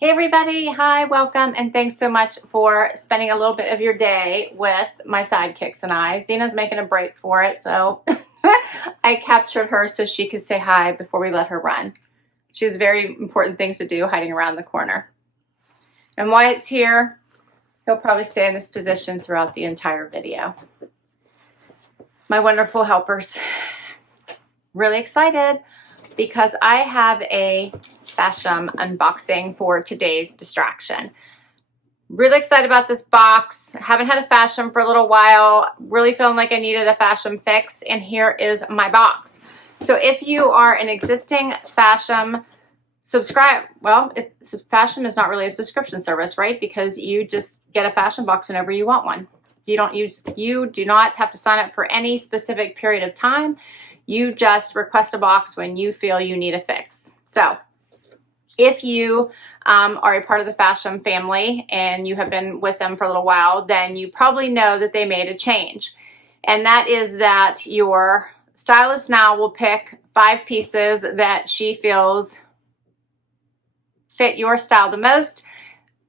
Hey everybody, hi, welcome, and thanks so much for spending a little bit of your day with my sidekicks and I. Zena's making a break for it, so I captured her so she could say hi before we let her run. She has very important things to do hiding around the corner. And Wyatt's here. He'll probably stay in this position throughout the entire video. My wonderful helpers. Really excited because I have a Fashom unboxing for today's distraction. Really excited about this box. Haven't had a Fashom for a little while. Really feeling like I needed a Fashom fix, and here is my box. So if you are an existing Fashom Fashom is not really a subscription service, right? Because you just get a Fashom box whenever you want one. You do not have to sign up for any specific period of time. You just request a box when you feel you need a fix. So if you are a part of the Fashom family and you have been with them for a little while, then you probably know that they made a change. And that is that your stylist now will pick 5 pieces that she feels fit your style the most,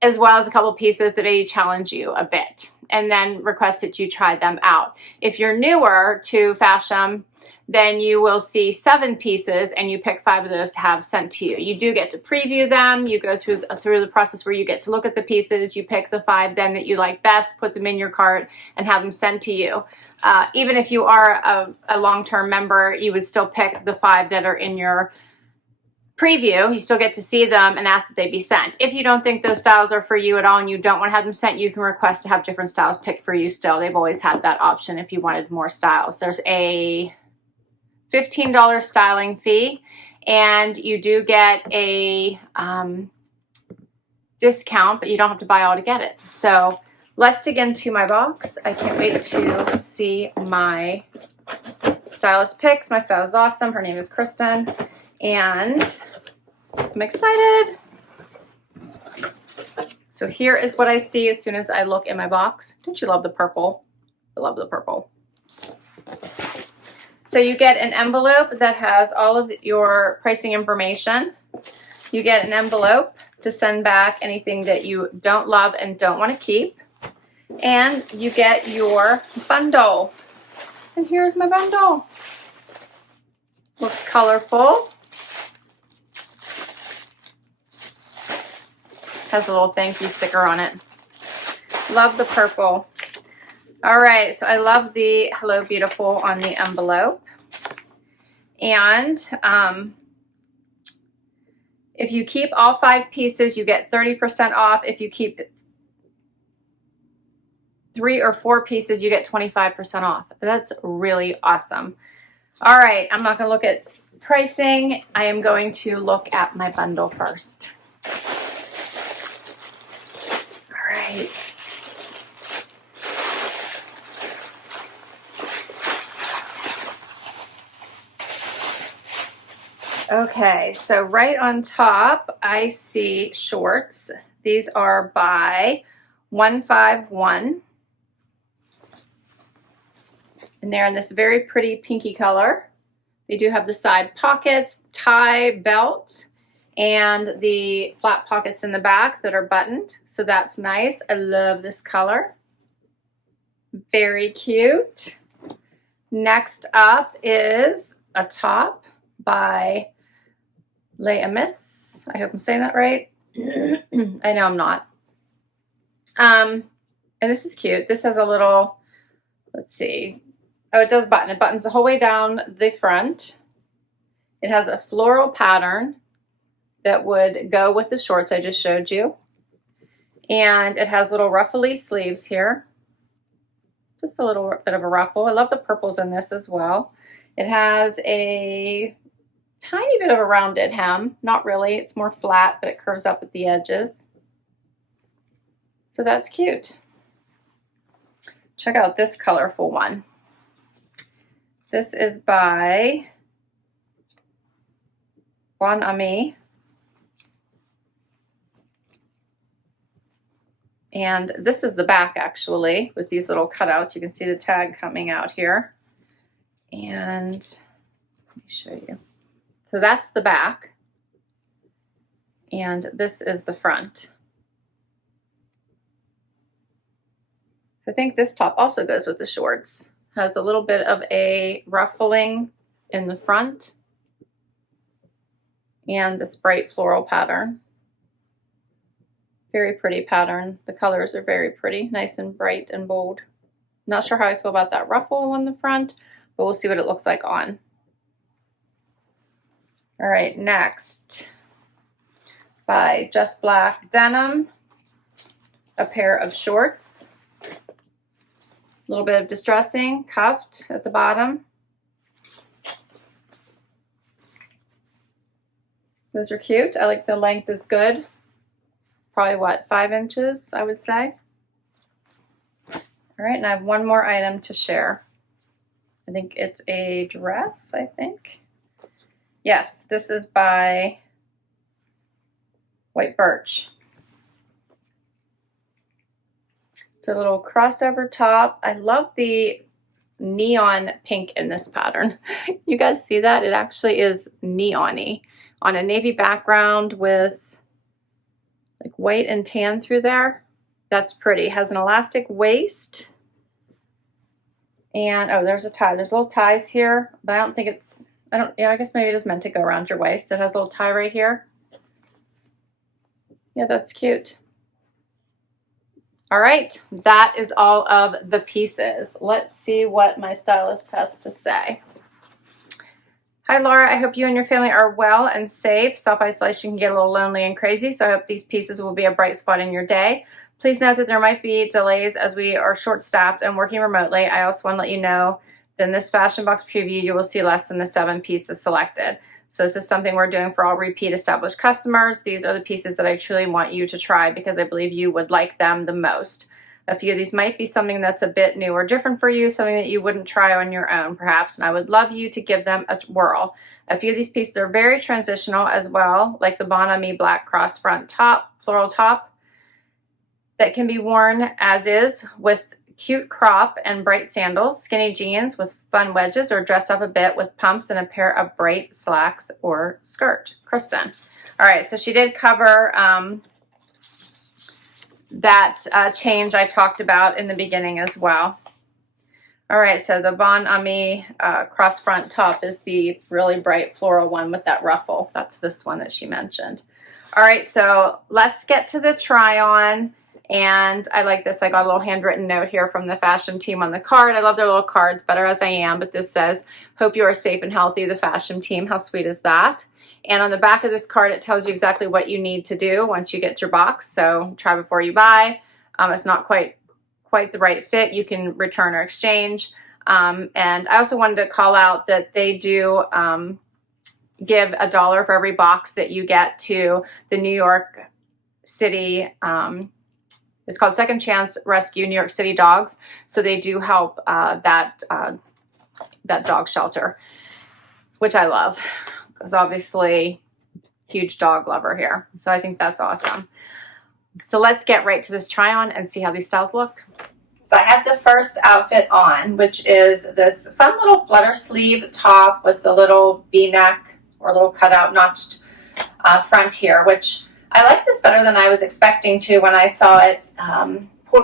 as well as a couple pieces that maybe challenge you a bit, and then request that you try them out. If you're newer to Fashom, then you will see 7 pieces and you pick 5 of those to have sent to you. You do get to preview them. You go through the process where you get to look at the pieces. You pick the 5 then that you like best, put them in your cart, and have them sent to you. Even if you are a long-term member, you would still pick the 5 that are in your preview. You still get to see them and ask that they be sent. If you don't think those styles are for you at all and you don't want to have them sent, you can request to have different styles picked for you still. They've always had that option if you wanted more styles. There's a $15 styling fee, and you do get a discount, but you don't have to buy all to get it. So let's dig into my box. I can't wait to see my stylist picks. My stylist is awesome. Her name is Kristen, and I'm excited. So here is what I see as soon as I look in my box. Don't you love the purple? I love the purple. So you get an envelope that has all of your pricing information. You get an envelope to send back anything that you don't love and don't want to keep. And you get your bundle. And here's my bundle. Looks colorful. Has a little thank you sticker on it. Love the purple. All right, so I love the Hello Beautiful on the envelope. And if you keep all 5 pieces, you get 30% off. If you keep 3 or 4 pieces, you get 25% off. That's really awesome. All right, I'm not going to look at pricing. I am going to look at my bundle first. All right. Okay, so right on top, I see shorts. These are by 151. And they're in this very pretty pinky color. They do have the side pockets, tie, belt, and the flat pockets in the back that are buttoned. So that's nice. I love this color. Very cute. Next up is a top by Amis. I hope I'm saying that right. I know I'm not. And this is cute. This has a little, let's see. Oh, it does button. It buttons the whole way down the front. It has a floral pattern that would go with the shorts I just showed you. And it has little ruffly sleeves here. Just a little bit of a ruffle. I love the purples in this as well. It has a tiny bit of a rounded hem. Not really. It's more flat, but it curves up at the edges. So that's cute. Check out this colorful one. This is by Ami. And this is the back actually with these little cutouts. You can see the tag coming out here. And let me show you. So that's the back. And this is the front. I think this top also goes with the shorts. Has a little bit of a ruffling in the front and this bright floral pattern. Very pretty pattern. The colors are very pretty, nice and bright and bold. Not sure how I feel about that ruffle on the front, but we'll see what it looks like on. All right, next, by Just Black Denim, a pair of shorts. A little bit of distressing, cuffed at the bottom. Those are cute. I like the length is good. Probably what, 5 inches, I would say. All right, and I have one more item to share. I think it's a dress, I think. Yes, this is by White Birch. It's a little crossover top. I love the neon pink in this pattern. You guys see that? It actually is neon-y on a navy background with like white and tan through there. That's pretty. Has an elastic waist. And oh, there's a tie. There's little ties here, but I don't think it's, yeah, I guess maybe it is meant to go around your waist. It has a little tie right here. Yeah, that's cute. All right, that is all of the pieces. Let's see what my stylist has to say. Hi, Laura. I hope you and your family are well and safe. Self-isolation can get a little lonely and crazy, so I hope these pieces will be a bright spot in your day. Please note that there might be delays as we are short-staffed and working remotely. I also want to let you know that in this fashion box preview, you will see less than the 7 pieces selected. So this is something we're doing for all repeat established customers. These are the pieces that I truly want you to try because I believe you would like them the most. A few of these might be something that's a bit new or different for you, something that you wouldn't try on your own perhaps, and I would love you to give them a whirl. A few of these pieces are very transitional as well, like the Ami Back Cross Floral top that can be worn as is with cute crop and bright sandals, skinny jeans with fun wedges, or dress up a bit with pumps and a pair of bright slacks or skirt. Kristen. All right, so she did cover that change I talked about in the beginning as well. All right, so the Ami cross front top is the really bright floral one with that ruffle. That's this one that she mentioned. All right, so let's get to the try on. And I like this. I got a little handwritten note here from the Fashom team on the card. I love their little cards, better as I am, but this says, hope you are safe and healthy, the Fashom team. How sweet is that? And on the back of this card, it tells you exactly what you need to do once you get your box. So try before you buy. It's not quite the right fit. You can return or exchange. And I also wanted to call out that they do give $1 for every box that you get to the New York City it's called Second Chance Rescue New York City Dogs. So they do help that dog shelter, which I love because obviously huge dog lover here. So I think that's awesome. So let's get right to this try on and see how these styles look. So I have the first outfit on, which is this fun little flutter sleeve top with a little V-neck or a little cutout notched front here, which I like this better than I was expecting to when I saw it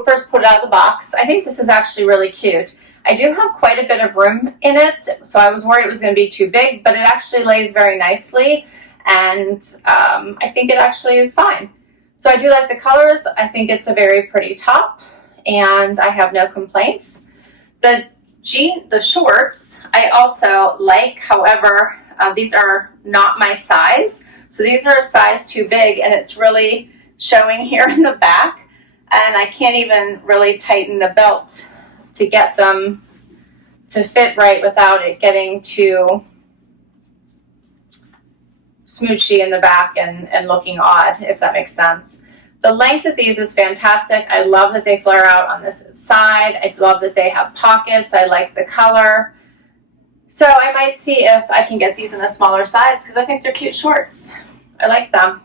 first put it out of the box. I think this is actually really cute. I do have quite a bit of room in it, so I was worried it was going to be too big, but it actually lays very nicely, and I think it actually is fine. So I do like the colors. I think it's a very pretty top, and I have no complaints. The shorts I also like, however, these are not my size. So these are a size too big, and it's really showing here in the back, and I can't even really tighten the belt to get them to fit right without it getting too smoochy in the back and looking odd, if that makes sense. The length of these is fantastic. I love that they flare out on this side. I love that they have pockets. I like the color. So I might see if I can get these in a smaller size because I think they're cute shorts. I like them.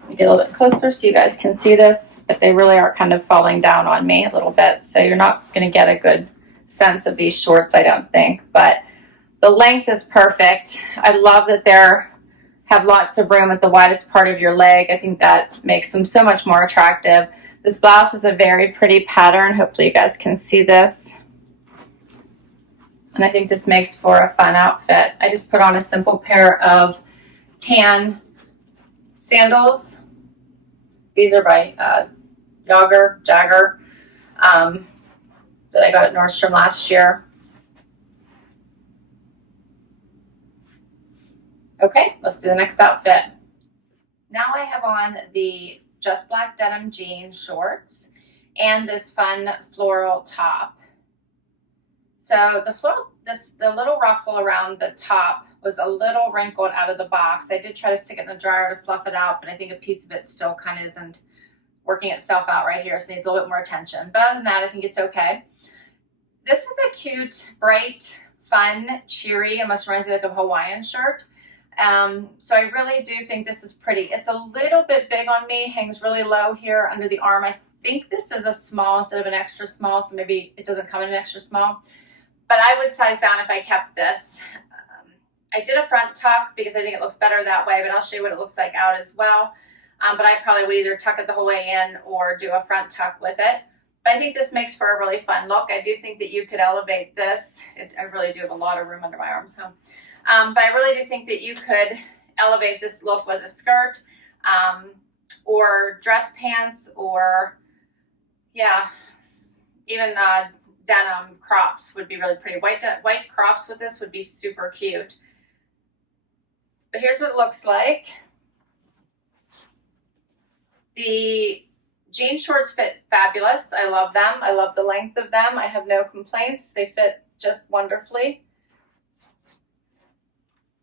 Let me get a little bit closer so you guys can see this, but they really are kind of falling down on me a little bit, so you're not going to get a good sense of these shorts, I don't think, but the length is perfect. I love that they're have lots of room at the widest part of your leg. I think that makes them so much more attractive. This blouse is a very pretty pattern. Hopefully you guys can see this. And I think this makes for a fun outfit. I just put on a simple pair of tan sandals. These are by Jagger, that I got at Nordstrom last year. Okay, let's do the next outfit. Now I have on the Just Black denim jean shorts and this fun floral top. So the little ruffle around the top was a little wrinkled out of the box. I did try to stick it in the dryer to fluff it out, but I think a piece of it still kind of isn't working itself out right here, so it needs a little bit more attention. But other than that, I think it's okay. This is a cute, bright, fun, cheery, almost reminds me like a Hawaiian shirt. So I really do think this is pretty. It's a little bit big on me, hangs really low here under the arm. I think this is a small instead of an extra small, so maybe it doesn't come in an extra small. But I would size down if I kept this. I did a front tuck because I think it looks better that way, but I'll show you what it looks like out as well. But I probably would either tuck it the whole way in or do a front tuck with it. But I think this makes for a really fun look. I do think that you could elevate this. I really do have a lot of room under my arms, huh? But I really do think that you could elevate this look with a skirt or dress pants or, yeah, even denim crops would be really pretty. White crops with this would be super cute. But here's what it looks like. The jean shorts fit fabulous. I love them. I love the length of them. I have no complaints. They fit just wonderfully.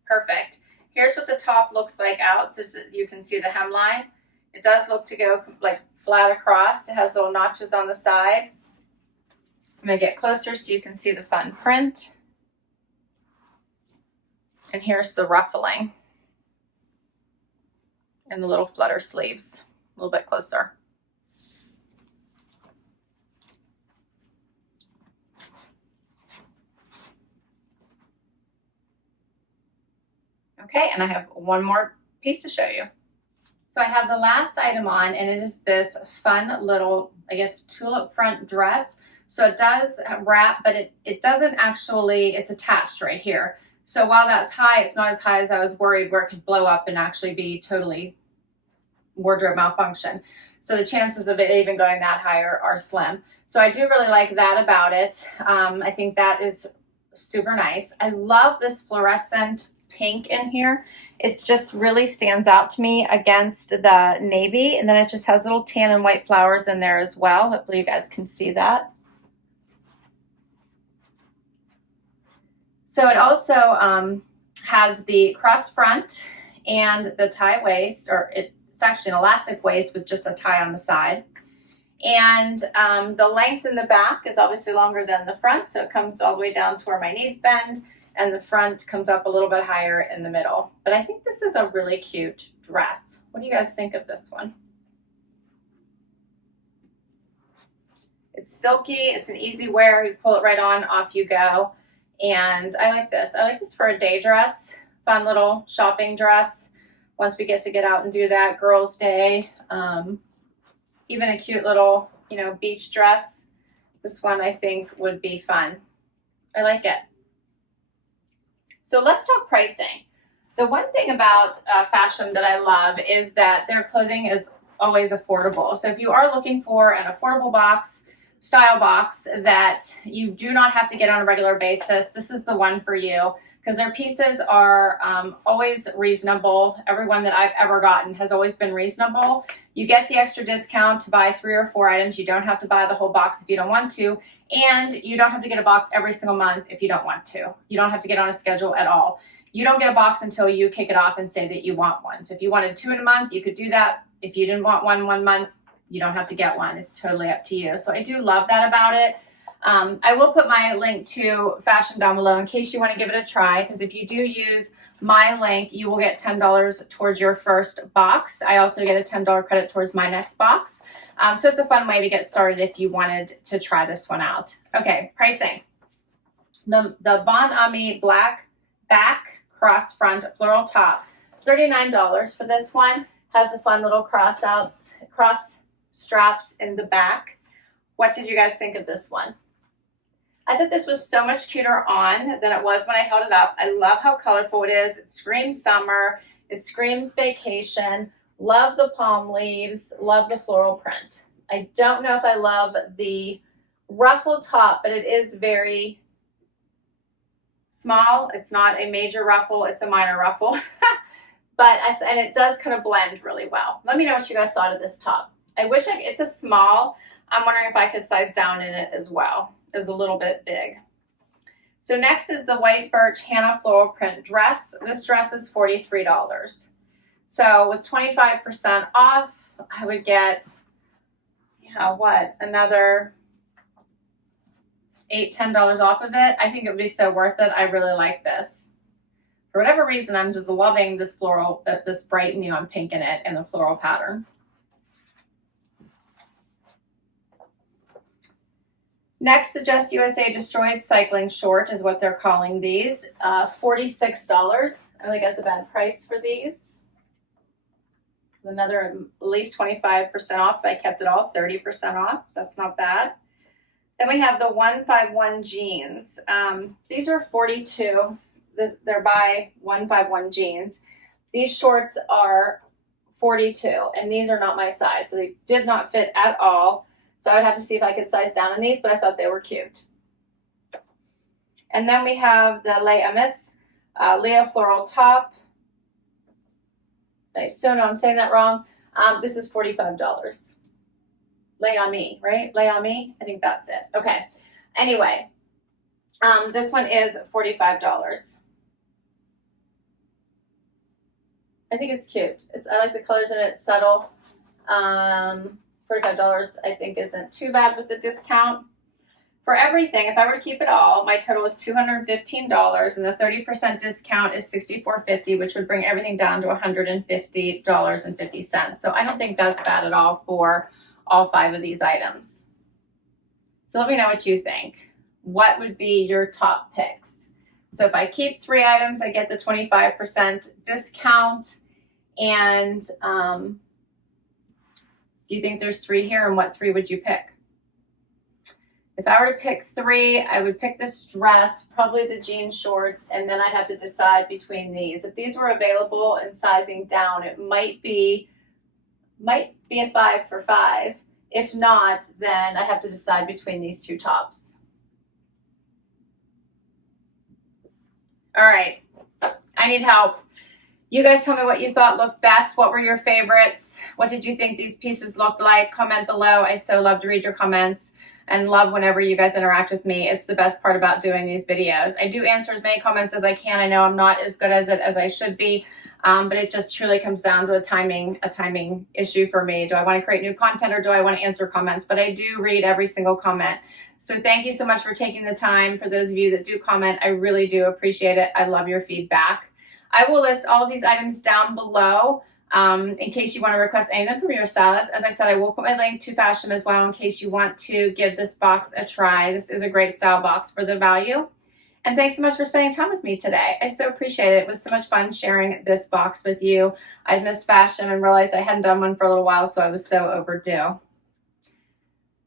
Perfect. Here's what the top looks like out, so you can see the hemline. It does look to go like flat across. It has little notches on the side. I'm going to get closer so you can see the fun print. And here's the ruffling and the little flutter sleeves. A little bit closer. Okay, and I have one more piece to show you. So I have the last item on, and it is this fun little, I guess, tulip front dress. So it does wrap, but it doesn't actually, it's attached right here. So while that's high, it's not as high as I was worried where it could blow up and actually be totally wardrobe malfunction. So the chances of it even going that high are slim. So I do really like that about it. I think that is super nice. I love this fluorescent pink in here. It just really stands out to me against the navy, and then it just has little tan and white flowers in there as well. Hopefully you guys can see that. So it also has the cross front and the tie waist, or it's actually an elastic waist with just a tie on the side. And the length in the back is obviously longer than the front, so it comes all the way down to where my knees bend, and the front comes up a little bit higher in the middle. But I think this is a really cute dress. What do you guys think of this one? It's silky, it's an easy wear, you pull it right on, off you go. And I like this. I like this for a day dress, fun little shopping dress. Once we get out and do that, girls' day, even a cute little, beach dress. This one I think would be fun. I like it. So let's talk pricing. The one thing about Fashom that I love is that their clothing is always affordable. So if you are looking for an affordable box, style box that you do not have to get on a regular basis, this is the one for you, because their pieces are always reasonable. Everyone that I've ever gotten has always been reasonable. You get the extra discount to buy 3 or 4 items. You don't have to buy the whole box if you don't want to, and you don't have to get a box every single month if you don't want to. You don't have to get on a schedule at all. You don't get a box until you kick it off and say that you want one. So if you wanted 2 in a month, you could do that. If you didn't want one month, you don't have to get one. It's totally up to you. So I do love that about it. I will put my link to Fashom down below in case you want to give it a try, because if you do use my link, you will get $10 towards your first box. I also get a $10 credit towards my next box. So it's a fun way to get started if you wanted to try this one out. Okay, pricing. The Ami Back Cross Floral top $39 for this one. Has the fun little cross straps in the back. What did you guys think of this one? I thought this was so much cuter on than it was when I held it up. I love how colorful it is. It screams summer. It screams vacation. Love the palm leaves. Love the floral print. I don't know if I love the ruffle top, but it is very small. It's not a major ruffle. It's a minor ruffle. And it does kind of blend really well. Let me know what you guys thought of this top. I wish it's a small. I'm wondering if I could size down in it as well. It was a little bit big. So next is the white birch Hannah floral print dress. This dress is $43. So with 25% off, I would get, another $8, $10 off of it. I think it would be so worth it. I really like this. For whatever reason, I'm just loving this floral, this bright neon pink in it and the floral pattern. Next, the Just USA Destroyed Cycling Short is what they're calling these. $46. I don't think that's a bad price for these. Another at least 25% off. I kept it all 30% off. That's not bad. Then we have the 151 jeans. These are $42. They're by 151 jeans. These shorts are $42, and these are not my size, so they did not fit at all. So I would have to see if I could size down in these, but I thought they were cute. And then we have the Amis Leah Floral top. I so know I'm saying that wrong. This is $45. Ami, right? Ami? I think that's it. Okay. Anyway, this one is $45. I think it's cute. I like the colors in it. It's subtle. $45 I think isn't too bad with the discount. For everything, if I were to keep it all, my total is $215, and the 30% discount is $64.50, which would bring everything down to $150.50. So I don't think that's bad at all for all 5 of these items. So let me know what you think. What would be your top picks? So if I keep 3 items, I get the 25% discount. And do you think there's 3 here? And what 3 would you pick? If I were to pick 3, I would pick this dress, probably the jean shorts, and then I'd have to decide between these. If these were available and sizing down, it might be a 5 for 5. If not, then I'd have to decide between these 2 tops. All right, I need help. You guys tell me what you thought looked best. What were your favorites? What did you think these pieces looked like? Comment below. I so love to read your comments and love whenever you guys interact with me. It's the best part about doing these videos. I do answer as many comments as I can. I know I'm not as good as it as I should be, but it just truly comes down to a timing issue for me. Do I want to create new content or do I want to answer comments? But I do read every single comment. So thank you so much for taking the time. For those of you that do comment, I really do appreciate it. I love your feedback. I will list all of these items down below in case you want to request any of them from your stylist. As I said, I will put my link to Fashom as well in case you want to give this box a try. This is a great style box for the value. And thanks so much for spending time with me today. I so appreciate it. It was so much fun sharing this box with you. I'd missed Fashom and realized I hadn't done one for a little while, so I was so overdue.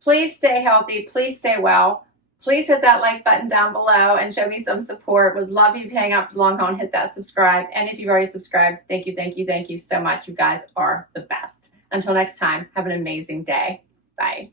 Please stay healthy. Please stay well. Please hit that like button down below and show me some support. Would love you to hang out for the long haul and hit that subscribe. And if you've already subscribed, thank you, thank you, thank you so much. You guys are the best. Until next time, have an amazing day. Bye.